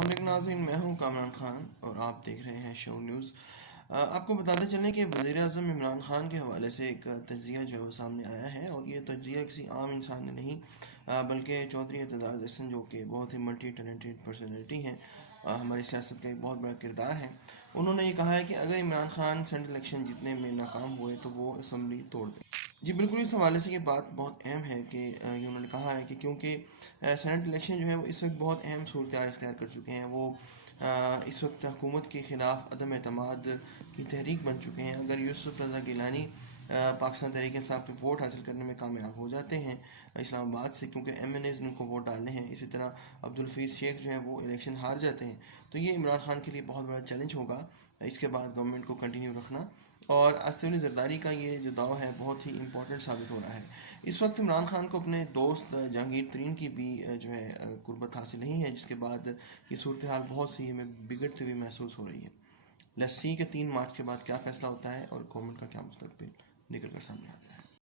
السلام علیکم ناظرین، میں ہوں کامران خان اور آپ دیکھ رہے ہیں شو نیوز۔ آپ کو بتاتے چلیں کہ وزیر اعظم عمران خان کے حوالے سے ایک تجزیہ جو ہے وہ سامنے آیا ہے، اور یہ تجزیہ کسی عام انسان نے نہیں بلکہ چودھری اعتزاز احسن جو کہ بہت ہی ملٹی ٹیلنٹڈ پرسنالٹی ہیں، ہماری سیاست کا ایک بہت بڑا کردار ہے۔ انہوں نے یہ کہا ہے کہ اگر عمران خان سینٹرل الیکشن جیتنے میں ناکام ہوئے تو وہ اسمبلی توڑ دیں۔ جی بالکل، اس حوالے سے یہ بات بہت اہم ہے کہ یہ انہوں نے کہا ہے کہ کیونکہ سینٹ الیکشن جو ہے وہ اس وقت بہت اہم صورتحال اختیار کر چکے ہیں۔ وہ اس وقت حکومت کے خلاف عدم اعتماد کی تحریک بن چکے ہیں۔ اگر یوسف رضا گیلانی پاکستان تحریک انصاف کے ووٹ حاصل کرنے میں کامیاب ہو جاتے ہیں اسلام آباد سے، کیونکہ ایم این ایز نے ان کو ووٹ ڈالنے ہیں، اسی طرح عبدالحفیظ شیخ جو ہے وہ الیکشن ہار جاتے ہیں، تو یہ عمران خان کے لیے بہت بڑا چیلنج ہوگا اس کے بعد گورنمنٹ کو کنٹینیو رکھنا۔ اور اسد زرداری کا یہ جو دعویٰ ہے بہت ہی امپورٹنٹ ثابت ہو رہا ہے۔ اس وقت عمران خان کو اپنے دوست جہانگیر ترین کی بھی جو ہے قربت حاصل نہیں ہے، جس کے بعد یہ صورتحال بہت سی ہمیں بگڑتی ہوئی محسوس ہو رہی ہے۔ لیٹس سی کہ 3 مارچ کے بعد کیا فیصلہ ہوتا ہے اور گورنمنٹ کا کیا مستقبل نکل کر سامنے آتا ہے۔